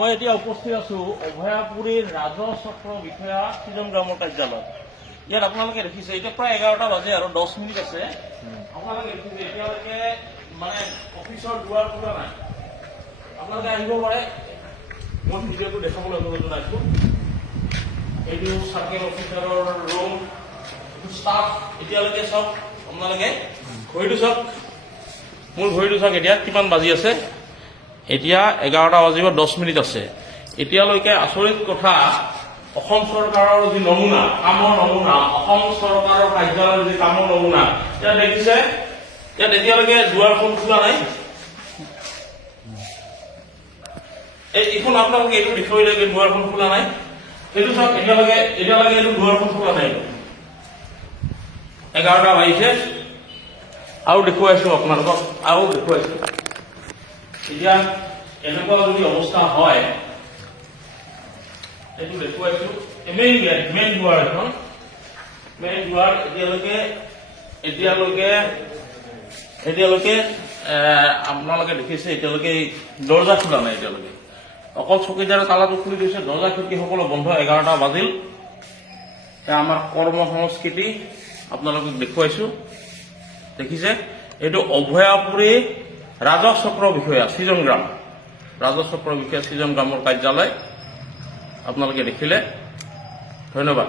মই এতিয়া উপস্থিত আছো অভয়াপুৰীৰ ৰাজহ চক্ৰ বিষয়া সৃজন গ্ৰামৰ কাৰ্যালয়ত। ইয়াত আপোনালোকে দেখিছে এতিয়া প্ৰায় 11টা বাজে আৰু 10 মিনিট আছে। আপোনালোকে দেখিছে এতিয়ালৈকে মানে অফিচৰ দুৱাৰ খোলা নাই। আপোনালোকে আহিব পাৰে, মই ভিডিঅ'টো দেখাবলৈ অনুৰোধ জনাইছো। এইটো চাৰ্কেল অফিচাৰৰ ৰুম, ষ্টাফ এতিয়ালৈকে চব আপোনালোকে ঘড়ীটো চাওক, মোৰ ঘড়ীটো চাওক এতিয়া কিমান বাজি আছে। এতিয়া 11টা বাজিব 10 মিনিট আছে। এতিয়ালৈকে আচৰিত কথা, অসম চৰকাৰৰ যি নমুনা, কামৰ নমুনা, অসম চৰকাৰৰ কাৰ্যালয়ৰ যি কামৰ নমুনা, ইয়াত দেখিছে ইয়াত এতিয়ালৈকে দুৱাৰখন খোলা নাই। এইখন আপোনালোকে এইটো বিষয়লৈকে দুৱাৰখন খোলা নাই, সেইটো চাওক এতিয়ালৈকে এইটো দুৱাৰখন খোলা নাই। 11টা বাজিছে, আৰু দেখুৱাইছো আপোনালোকক, আৰু দেখুৱাইছো। এতিয়া এনেকুৱা যদি অৱস্থা হয়, এইটো দেখুৱাইছো মেইন গেট, মেইন দুৱাৰ এখন, মেইন দুৱাৰ এতিয়ালৈকে আপোনালোকে দেখিছে এতিয়ালৈকে দৰ্জা খোলা নাই। এতিয়ালৈকে অকল চকীদাৰে তালাটো খুলি দিছে, দৰ্জা খিৰিকী সকলো বন্ধ। 11টা বাজিল। আমাৰ কৰ্ম সংস্কৃতি আপোনালোকক দেখুৱাইছো, দেখিছে। এইটো অভয়াপুৰী ৰাজহ চক্ৰ বিষয়া সৃজন গ্ৰাম, ৰাজহ চক্ৰ বিষয়া সৃজন গ্ৰামৰ কাৰ্যালয় আপোনালোকে দেখিলে। ধন্যবাদ।